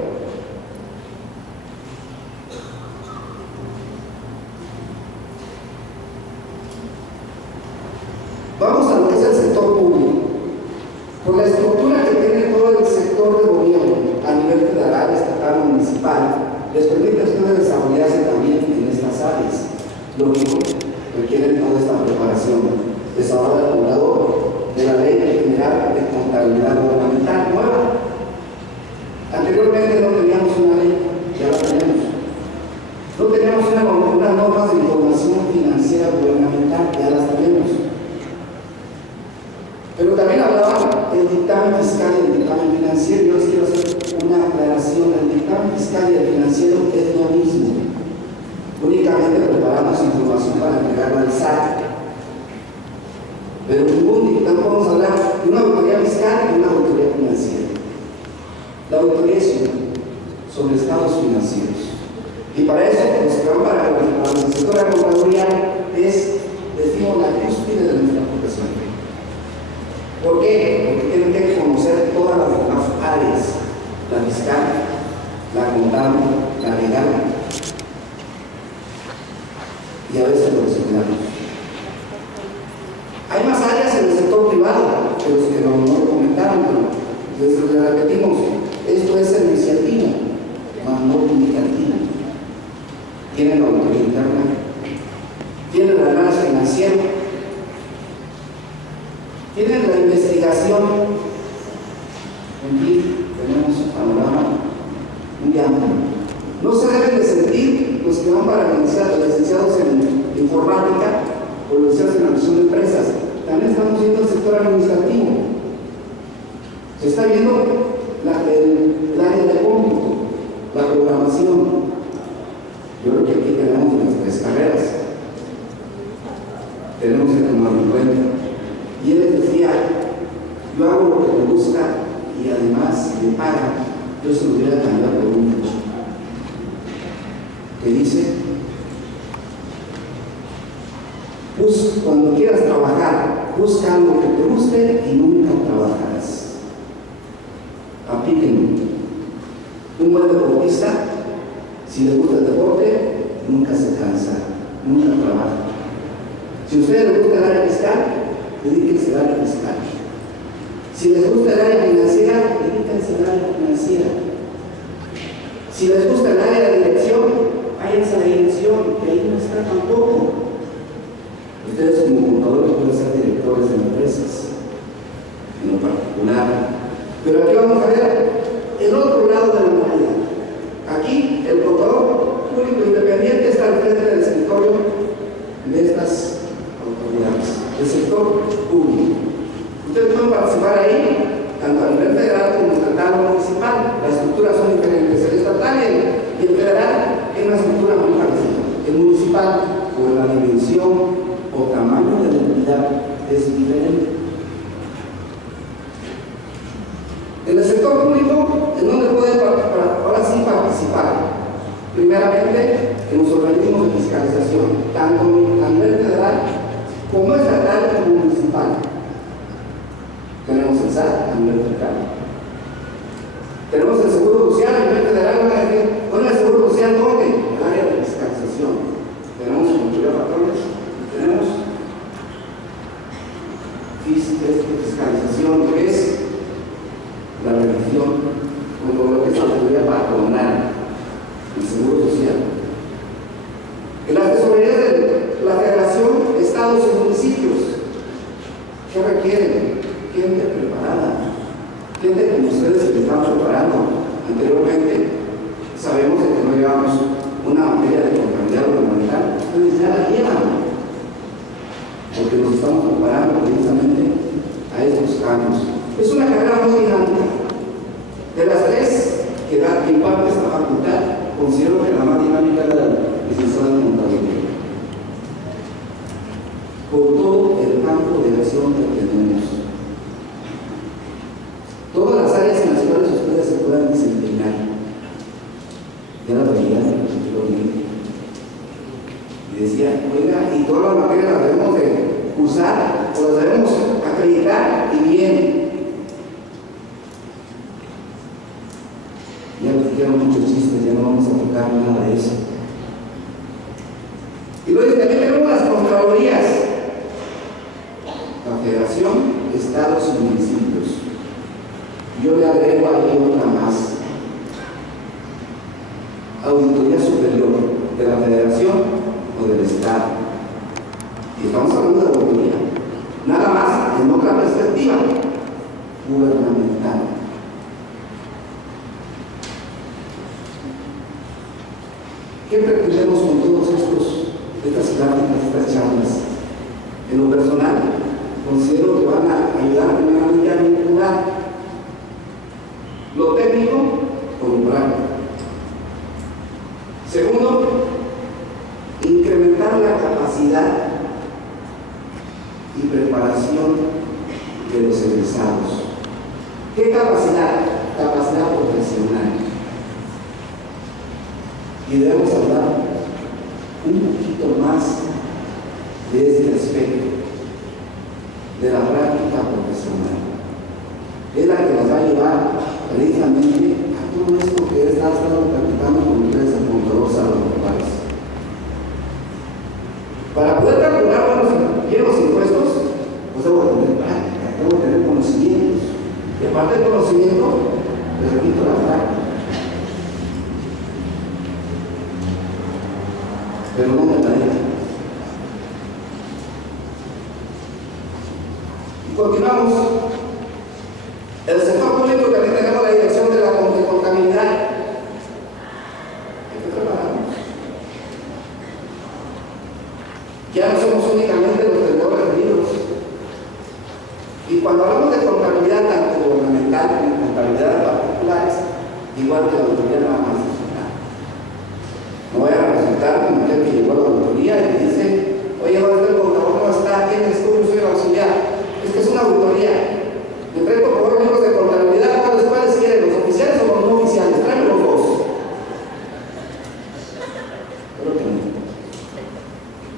vamos a lo que es el sector público. Por la estructura que tiene todo el sector de gobierno a nivel federal, estatal, municipal, les permite a ustedes desarrollarse también en estas áreas. Lo único requieren toda esta preparación. Les hablaba el regulador de la Ley General de Contabilidad Gubernamental nueva. Anteriormente no teníamos una ley, ya la tenemos. No teníamos unas normas de información financiera gubernamental, ya las tenemos. Pero también hablaba del dictamen fiscal y el dictamen financiero. Yo les quiero hacer una aclaración. El dictamen fiscal y el financiero es lo mismo. Únicamente preparamos información para entregarla al SAT. Pero no podemos hablar de una auditoría fiscal y una auditoría financiera. La auditoría es sobre estados financieros. Y para eso, los que van para el sector de la contaduría es, decimos, la cúspide de nuestra profesión. ¿Por qué? Porque tienen que conocer todas las demás áreas, la fiscal, la contable, la legal y a veces los ciudadanos. Hay más áreas en el sector privado, que los que no lo comentaron, pero les repetimos, esto es serviciativo, más no comunicativo. Tienen la auditoría interna, tienen el análisis financiero, tienen la investigación. En fin, tenemos un panorama muy amplio. No se deben de sentir los que van para licenciados en informática o licenciados en administración de empresas. También estamos viendo el sector administrativo. Se está viendo el área de cómputo, la programación. Yo creo que aquí tenemos las tres carreras. Tenemos que tomarlo en cuenta. Y él les decía, yo hago lo que me gusta y además me pagan. Yo se lo hubiera cambiado por un hecho que dice, pues cuando quieras trabajar, busca algo que te guste y nunca trabajarás. Aplíquenlo. Un buen deportista, si le gusta el deporte, nunca se cansa, nunca trabaja. Si a ustedes les gusta el área fiscal, dedíquense al área fiscal. Si les gusta el área financiera, dedíquense al área financiera. Si les gusta el área de dirección, váyanse a la dirección, que ahí no está tampoco. Ustedes como contadores pueden ser directores de empresas, en lo particular. Pero aquí vamos a ver el otro lado de la moneda. Aquí el contador público independiente está al frente del escritorio de estas estatal o municipal. Las estructuras son diferentes. El estatal y el federal es una estructura muy parecida. El municipal, por la dimensión o tamaño de la entidad, es diferente. En el sector público, ¿en dónde pueden ahora sí participar? Primeramente, en los organismos de fiscalización, tanto a nivel federal como estatal como municipal. Tenemos el SAT a nivel federal. Tenemos el Seguro Social a nivel federal. ¿Dónde el Seguro Social? ¿Dónde? En el área de fiscalización. Tenemos control de patrones, tenemos fiscalización, que es la revisión con lo que es la autoridad patronal, el Seguro Social. En las tesorerías de la Federación, estados y municipios, ¿qué requieren? Gente preparada, gente como ustedes que están preparando. Anteriormente sabemos que no llevamos una materia de contabilidad gubernamental, ustedes ya la llevan, porque nos estamos preparando precisamente a estos cambios. Es una carrera muy dinámica. De las tres que imparte esta facultad, considero que la más dinámica es la licenciada en contabilidad. Por todo el campo de acción que tenemos. Todas las áreas en las cuales ustedes se puedan desempeñar. Ya la veía anteriormente. Y decía, oiga, y todas las materias las debemos de usar o las debemos acreditar y bien. Ya nos dijeron muchos chistes, ya no vamos a tocar nada de eso. Y luego también tenemos las contralorías. La Federación, estados y municipios. Yo le agrego ahí otra más. Auditoría Superior de la Federación o del Estado. Y estamos hablando de auditoría. Nada más en otra perspectiva gubernamental. ¿Qué pretendemos con todos estas pláticas, estas charlas? En lo personal, considero que van a ayudar primeramente a vincular lo técnico con lo práctico. Segundo, incrementar la capacidad y preparación de los egresados. ¿Qué capacidad? Capacidad profesional. Y debemos hablar un poquito más de este aspecto, de la práctica profesional. Es la que nos va a llevar precisamente a todo esto que está estado practicando con ustedes el contador Salvador Páez. Para poder calcular los impuestos, pues debo tener práctica, debo tener conocimientos. Y aparte del conocimiento, les repito, la práctica. Pero no me trae. Y continuamos. En el sector público también tenemos la dirección de la contabilidad. Hay que prepararnos. Ya no somos únicamente los tenedores de libros. Y cuando hablamos de contabilidad tanto gubernamental como contabilidad de particulares, igual que la autoridad nada más. No voy a resultar como aquel que llegó a la auditoría y le dice, oye, no, el contador no está, ¿quién es tú? Yo soy el auxiliar. Es que es una auditoría. Me trae por favor libros de contabilidad, ¿cuáles quieren? ¿Los oficiales o los no oficiales? Tráeme los dos. Creo que no.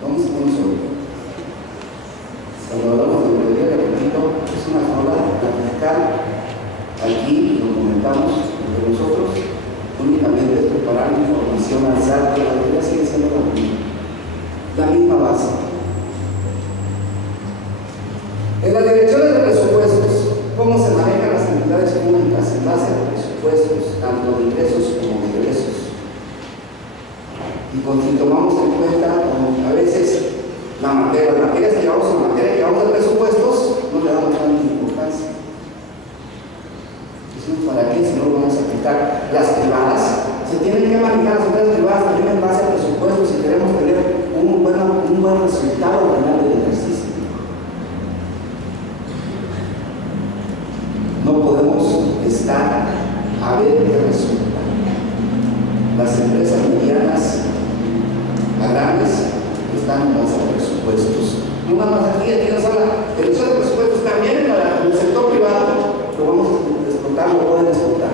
Vamos a poner sobre. Cuando hablamos de auditoría, que repito, es una forma de platicar. Aquí lo comentamos entre nosotros. Únicamente es preparar información al SAT, que la auditoría sigue siendo la misma base. En las direcciones de presupuestos, ¿cómo se manejan las entidades públicas en base a presupuestos, tanto de ingresos como de egresos? Y si tomamos en cuenta, a veces, las materias que llevamos en materia que llevamos de presupuestos, no le damos tanta importancia. ¿Para qué? Si no lo vamos a aplicar. Las privadas se tienen que manejar, las empresas privadas también en base a presupuestos si queremos tener un buen resultado al final del ejercicio. No podemos estar a ver qué resulta. Las empresas medianas a grandes están en base a presupuestos. No nada más aquí en la sala, el uso de presupuestos también en el sector privado lo vamos a descontar, lo pueden descontar.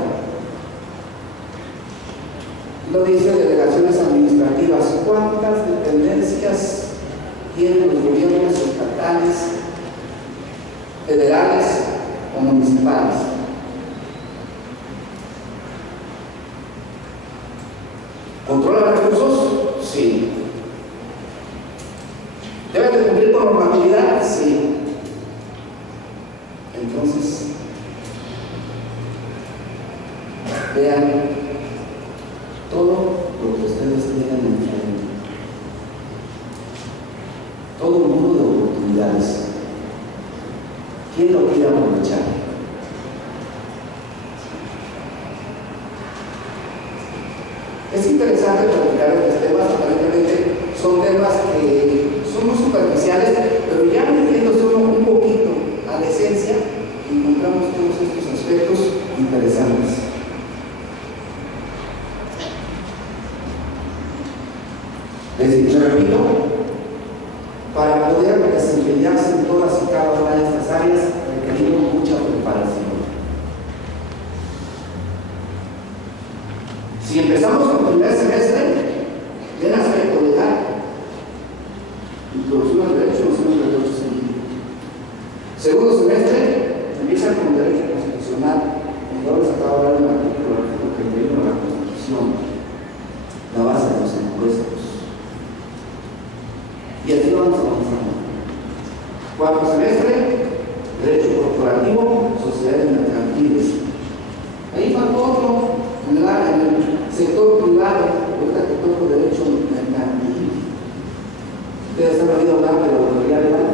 Lo dice delegaciones administrativas. ¿Cuántas dependencias tienen los gobiernos estatales, federales o municipales? ¿Controla recursos? Sí. ¿Deben de cumplir con normatividad? Sí. Entonces, vean todo lo que ustedes tienen enfrente. Todo un mundo de oportunidades. ¿Quién lo quiere aprovechar? Es interesante platicar de estos temas, aparentemente son temas que son muy superficiales, pero ya metiéndose uno un poquito a la esencia, encontramos todos estos aspectos interesantes. Les repito, para poder desempeñarse en todas y cada una de estas áreas requerimos mucha preparación. Si empezamos con el primer semestre, del aspecto legal, introducción al derecho, noción del derecho civil. Segundo semestre, empiezan con el derecho constitucional, como ahora les acabo de hablar del artículo 31 de la Constitución, la base de los impuestos. Y así vamos avanzando. Cuarto semestre, derecho corporativo, sociedades mercantiles. Ahí falta otro, en el sector privado, ahorita que toco derecho mercantil. Ustedes han oído hablar de la autoridad legal,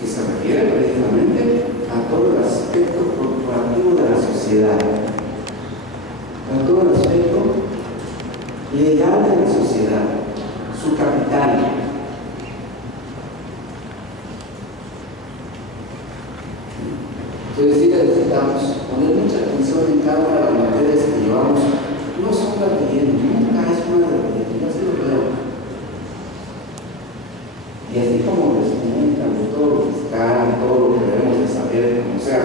que se refiere precisamente a todo el aspecto corporativo de la sociedad, a todo el aspecto legal de la sociedad, su capital. Entonces sí necesitamos poner mucha atención en cada una de las materias que llevamos. No son las de relleno, nunca es una de relleno, yo así lo creo. Y así como les comentan de todo lo fiscal, todo lo que debemos de saber, de conocer.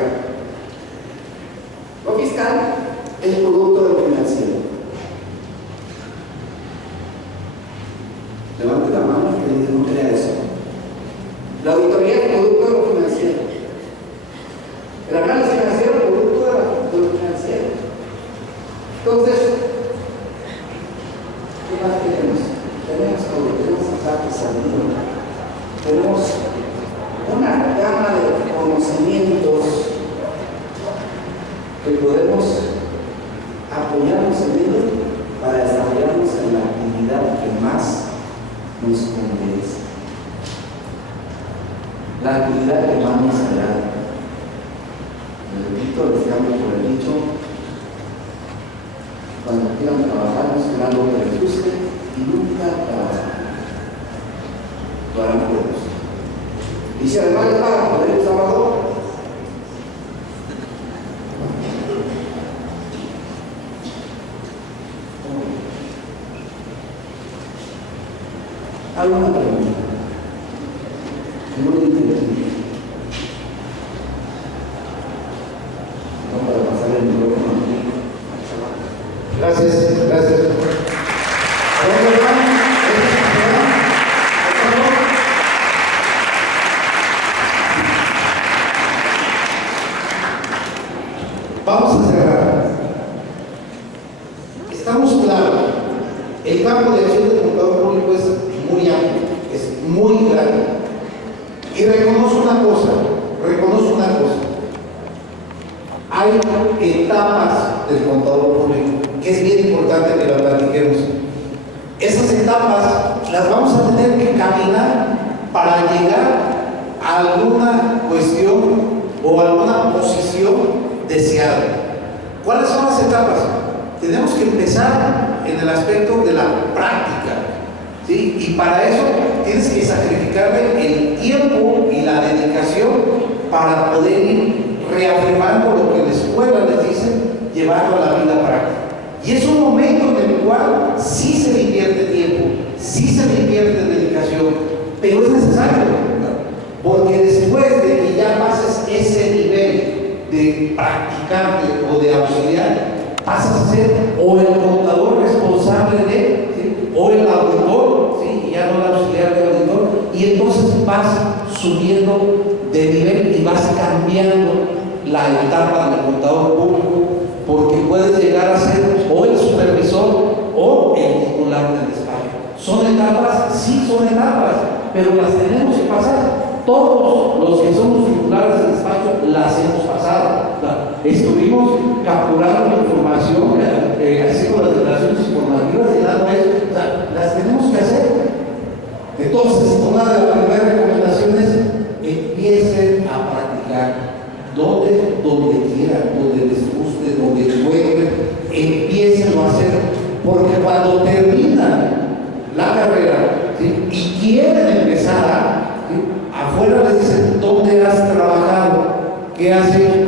Lo fiscal es producto de lo financiero. Levante la mano que no crea eso. La auditoría es producto de lo financiero. El análisis financiero es producto de lo financiero. Entonces, ¿qué más tenemos? Tenemos todo, tenemos ataques al libro. Tenemos una gama de conocimientos que podemos apoyarnos en ellos para desarrollarnos en la actividad que más nos convence, la actividad que más nos agrada. Les repito, les cambio por el dicho: cuando quieran trabajar, busquen algo que les guste y nunca trabajan. Lo harán por gusto. Y si además les pagan por el trabajo, ¿alguna pregunta? Muy interesante. Vamos a pasar el micrófono aquí. Gracias, gracias. Vamos a cerrar. Estamos claros. El campo de acción del contador público es muy amplio, es muy grande. Y reconozco una cosa. Hay etapas del contador público, que es bien importante que las platiquemos. Esas etapas las vamos a tener que caminar para llegar a alguna cuestión o alguna posición deseada. ¿Cuáles son las etapas? Tenemos que empezar en el aspecto de la práctica, ¿sí? Y para eso tienes que sacrificarle el tiempo y la dedicación para poder ir reafirmando lo que la escuela les dice, llevarlo a la vida práctica. Y es un momento en el cual sí se le invierte tiempo, sí se le invierte dedicación, pero es necesario, ¿no? Porque después de que ya pases ese nivel de practicante o de auxiliar, pasas a ser o el contador responsable de, ¿sí? O el auditor, ¿sí? Y ya no el auxiliar de auditor, y entonces vas subiendo de nivel y vas cambiando la etapa del contador público, porque puedes llegar a ser o el supervisor o el titular del despacho. ¿Son etapas? Sí, son etapas, pero las tenemos que pasar. Todos los que somos titulares del despacho las hemos pasado. Estuvimos capturando información, haciendo las declaraciones informativas y dando eso. Las tenemos que hacer. Entonces, una de las primeras recomendaciones es empiecen a practicar. Donde quieran, donde les guste, donde puedan, empiecen a hacer, porque cuando terminan la carrera, ¿sí? Y quieren empezar, ¿sí? Afuera les dicen, ¿dónde has trabajado? ¿Qué has hecho?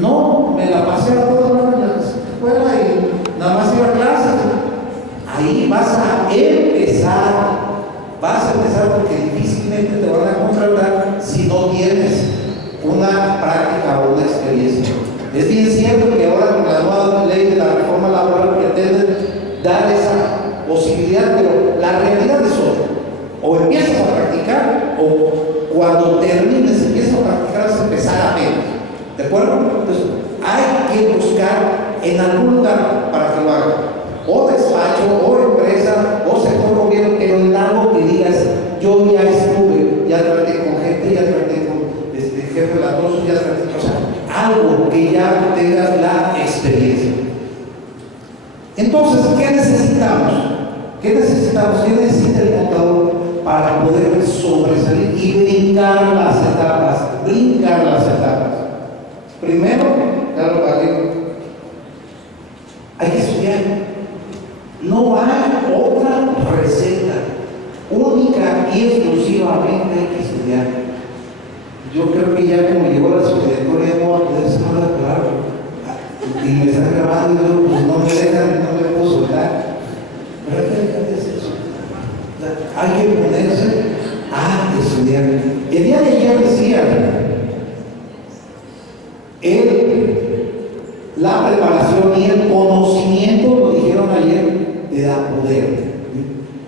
No, me la pasé a toda la escuela y nada más iba a clases. Ahí vas a empezar porque difícilmente te van a contratar si no tienes una práctica o una experiencia. Es bien cierto que ahora con la nueva ley de la reforma laboral pretenden dar esa posibilidad, pero la realidad es otra. O empiezas a practicar o cuando termines empiezas a practicar vas a empezar apenas. ¿De acuerdo? Entonces hay que buscar en algún lugar para que lo hagan. O despacho, o empresa, o sector gobierno, pero en algo que digas, yo ya estuve, ya traté con gente, ya traté con jefe latoso, ya traté, o sea, algo que ya tengas la experiencia. Entonces, ¿qué necesitamos? ¿Qué necesitamos? ¿Qué necesita el contador para poder sobresalir y brincar las etapas? Brincar las etapas. Primero, claro, hay que estudiar. No hay otra receta única y exclusivamente hay que estudiar. Yo creo que ya como llegó la subdirectoria no va a poder ser nada claro. Y me están grabando y yo, pues no me dejan, no me puedo soltar. Pero hay que hacer eso. Hay que ponerse a estudiar. El día de ayer decía, la preparación y el conocimiento, lo dijeron ayer, te da poder.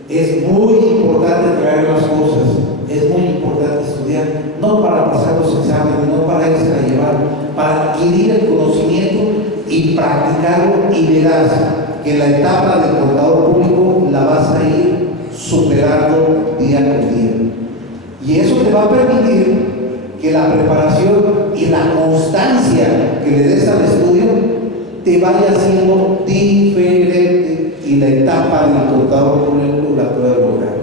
Es muy importante traer las cosas, es muy importante estudiar, no para pasar los exámenes, no para irse a llevar, para adquirir el conocimiento y practicarlo, y verás que la etapa del contador público la vas a ir superando día con día. Y eso te va a permitir que la preparación y la constancia que le des al estudio te vaya haciendo diferente y la etapa del contador público la puedas lograr.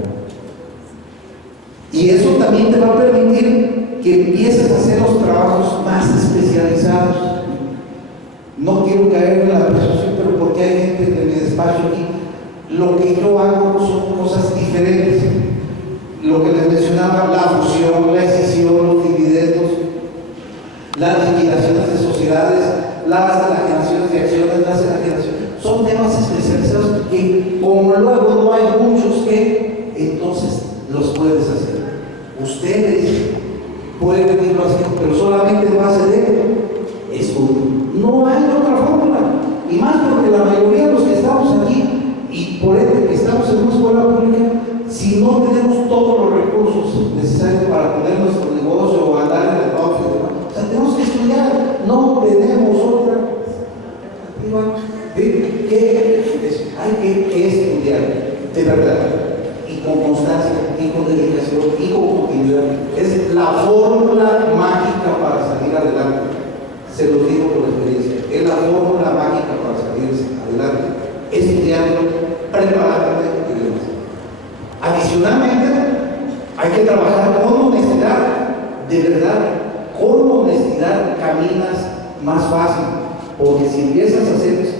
Y eso también te va a permitir que empieces a hacer los trabajos más especializados. No quiero caer en la presunción, pero porque hay gente de mi despacho aquí, lo que yo hago son cosas diferentes. Lo que les mencionaba, la fusión, la escisión, los dividendos, las liquidaciones de sociedades, las enajenaciones de acciones, las enajenaciones, son temas especializados que como luego no hay muchos que, entonces los puedes hacer. Ustedes pueden irlo haciendo, pero solamente en base de estudio. No hay otra fórmula, y más porque la mayoría de los que estamos aquí, y por ende que estamos en una escuela pública, si no tenemos todos los recursos necesarios para poner nuestro negocio o andar en el negocio, o sea, tenemos que estudiar, no tenemos otra alternativa. Hay que estudiar, de verdad, y con constancia, y con dedicación, y con continuidad. Es la fórmula mágica para salir adelante. Se los digo por experiencia, es la fórmula mágica para salir adelante. Estudiando, preparándote y demás. Adicionalmente, hay que trabajar con honestidad, de verdad, con honestidad caminas más fácil, porque si empiezas a hacer eso,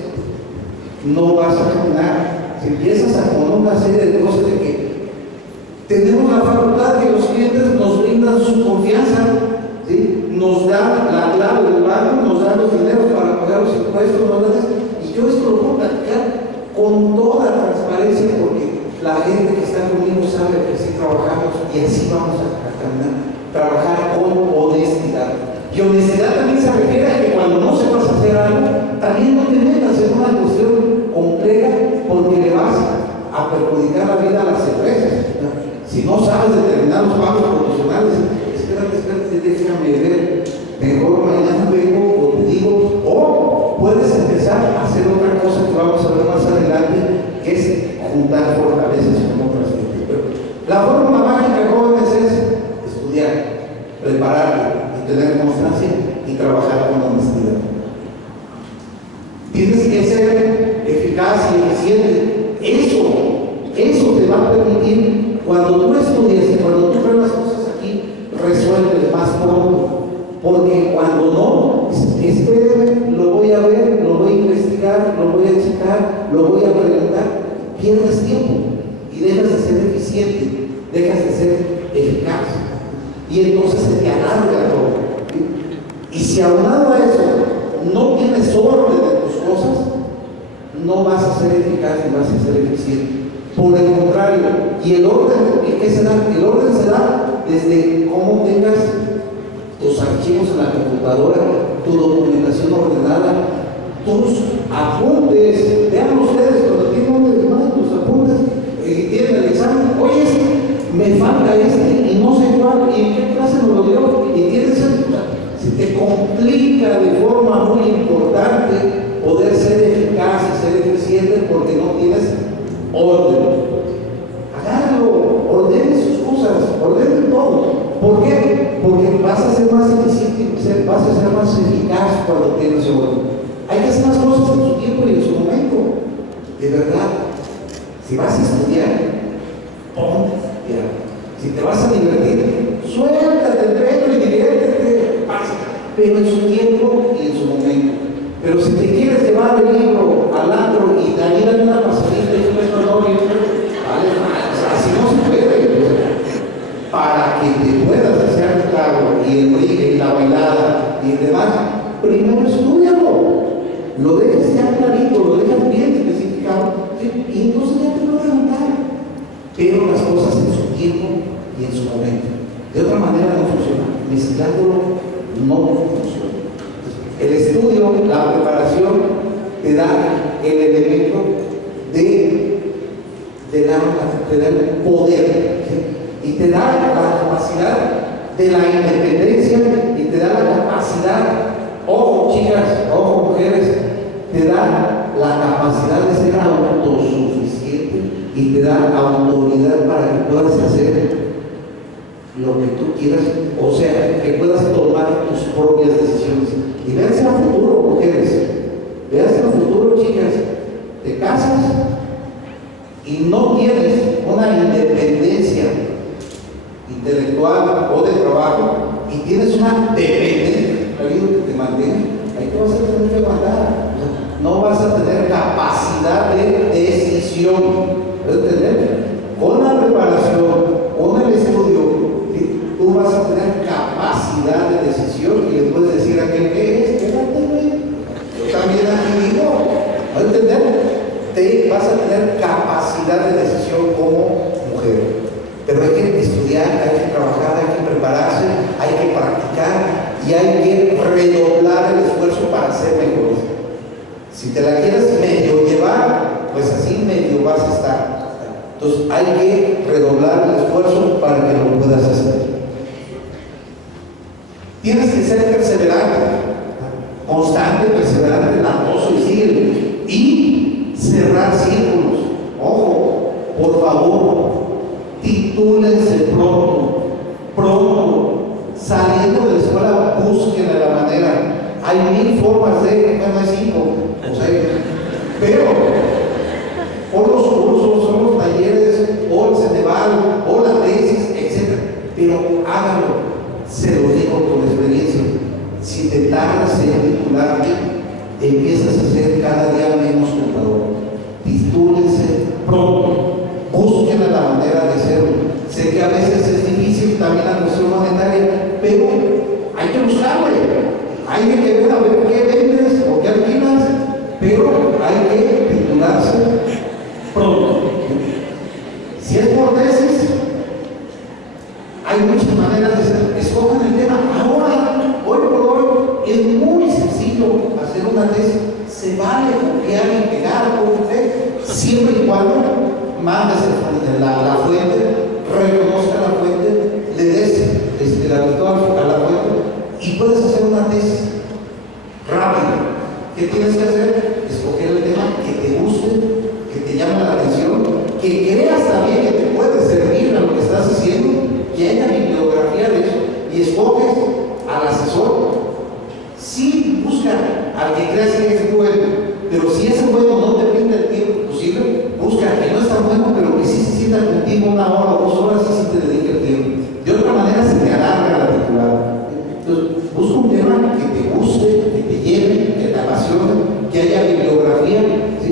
no vas a caminar. Si empiezas a poner una serie de cosas de que tenemos la facultad que los clientes nos brindan su confianza, ¿sí? nos da la clave del banco, nos da los dineros para pagar los impuestos, y yo esto lo puedo platicar con toda transparencia porque la gente que está conmigo sabe que así trabajamos y así vamos a caminar. Trabajar con honestidad. Y honestidad también se refiere a que cuando no sepas hacer algo, también no te metas en una cuestión compleja porque le vas a perjudicar la vida a las empresas. Si no sabes determinar los pagos profesionales, espérate, déjame ver, mejor mañana vengo o te digo, o puedes empezar a hacer otra cosa que vamos a ver más adelante, que es juntar fortalezas con otras gente. Pero la forma mágica, jóvenes, es estudiar, prepararte y tener constancia y trabajar con honestidad. Tienes que ser eficaz y eficiente. Eso te va a permitir, cuando tú estudias y cuando tú ves las cosas aquí, resuelves más pronto. Porque cuando no, espérame, lo voy a ver, lo voy a investigar, lo voy a checar, lo voy a preguntar, pierdes tiempo y dejas de ser eficiente, dejas de ser eficaz. Y entonces se te alarga todo. ¿Sí? Y si aunado a eso no tienes orden de tus cosas, no vas a ser eficaz ni vas a ser eficiente. Por el contrario, y el orden, ¿qué se da? El orden se da desde cómo tengas tus archivos en la computadora, tu documentación ordenada, tus apuntes. Vean ustedes, cuando tienen tus apuntes y tienen el examen, oye, me falta y no sé cuál, y en qué clase me lo dio, y tienes se te complica de forma muy importante poder ser eficaz y ser eficiente porque no tienes orden. Agárralo, ordene sus cosas, ordene todo. ¿Por qué? Porque vas a ser más eficiente, vas a ser más eficaz cuando tienes orden. Hay que hacer las cosas en su tiempo y en su momento. De verdad, si vas a estudiar, ponte. Si te vas a divertir, suéltate el pelo y diviértete, pero en su tiempo y en su momento. Pero si te quieres llevar el libro al antro y de ahí dar una pasadita y un beso al novio, vale, así no se puede. Para que te puedas hacer el cargo y el brigue y la bailada y demás, primero estudialo. Lo dejas ya clarito, lo dejas bien especificado, y entonces ya te lo preguntar. Pero las cosas en su tiempo y en su momento. De otra manera no funciona. Mezclándolo no funciona. El estudio, la preparación, te da el elemento de dar poder, ¿sí? Y te da la capacidad de la independencia y te da la capacidad, ojo chicas, ojo mujeres, te da la capacidad de ser autosuficiente y te da autoridad para que puedas hacer lo que tú quieras, o sea, que puedas tomar tus propias decisiones. Y véanse al futuro, mujeres, véanse al futuro, chicas, te casas y no tienes una independencia intelectual o de trabajo y tienes una dependencia, marido que te mantiene, ahí te vas a tener que aguantar. No vas a tener capacidad de decisión. ¿Puedes entender? Con la preparación, con el estudio, tú vas a tener capacidad de decisión y le puedes decir a aquel que es, espérate, güey, yo también aquí digo, ¿puedes entender? Te vas a tener capacidad de decisión como mujer. Pero hay que estudiar, hay que trabajar, hay que prepararse, hay que practicar y hay que redoblar el esfuerzo para ser mejores. Si te la quieres medio llevar, pues así medio vas a estar. Entonces hay que redoblar el esfuerzo para que lo puedas hacer. Tienes que ser perseverante, constante, perseverante, latoso y sigue. Y cerrar círculos. Ojo, por favor, titúlense pronto. Saliendo de la escuela, busquen de la manera. Hay 1000 formas de, bueno, hay 5, o sea, pero o los cursos, o los talleres, o el Ceneval, o la tesis, etc. Pero háganlo, se lo digo por experiencia. Si te tardas en titularte, empiezas a ser cada día menos contador. Titúlense pronto, busquen la manera de hacerlo. Sé que a veces es difícil también la cuestión monetaria, pero hay que buscar. hay que titularse pronto. Si es por tesis, hay muchas maneras de hacer. Escojan el tema. Ahora, hoy por hoy, es muy sencillo hacer una tesis. Se vale copiar y pegar, como usted, siempre y cuando mandes la fuente, reconozca la fuente, le des la virtud a la fuente y puedes hacer una tesis rápida. ¿Qué tienes que hacer? Escoger el tema que te guste, que te llame la atención, que creas también que te puede servir a lo que estás haciendo, que haya bibliografía de eso, y escoges al asesor. Sí, busca al que creas que es bueno, pero si ese bueno no te brinda el tiempo posible, busca al que no es tan bueno, pero que sí se sienta contigo 1 hora o 2 horas y sí te dedique el tiempo. De otra manera se te alarga la titulada. Entonces, busca un tema que te guste, que te lleve, que te apasione, que haya bibliografía, ¿sí?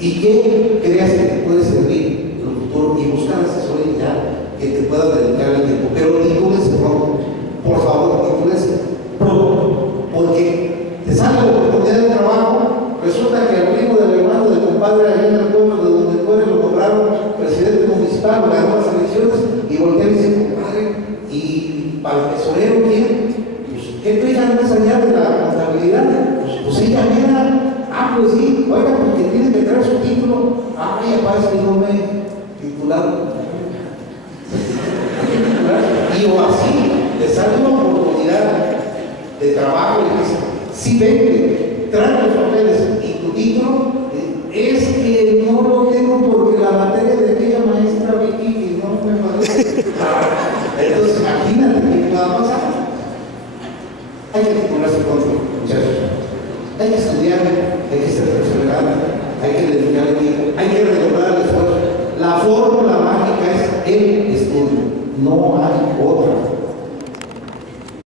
Y que creas que te puede servir en el futuro, y busca al asesor ideal que te pueda dedicar el tiempo. Pero titúlese pronto, por favor, titúlese pronto, porque te sale la oportunidad de trabajo, resulta que el primo del hermano del compadre allá en el pueblo de donde tú eres lo nombraron presidente municipal, ganó las elecciones y voltea y dice, compadre, ¿y para el tesorero quién? Pues, ¿qué pegan más allá de la contabilidad? Pues ella mira, pues sí, oiga, porque tiene que traer su título. Ya parece que no me he titulado. Y o así, le sale una oportunidad de trabajo y dice, si vende, trae los papeles y tu título, es que no lo tengo porque la materia de aquella maestra Vicky que no me parece. Entonces imagínate qué va a pasar. Hay que titularse pronto, muchachos. Hay que estudiar, hay que ser perseverante, hay que dedicarle tiempo, hay que recordar el esfuerzo. La fórmula mágica es el estudio, no hay otra.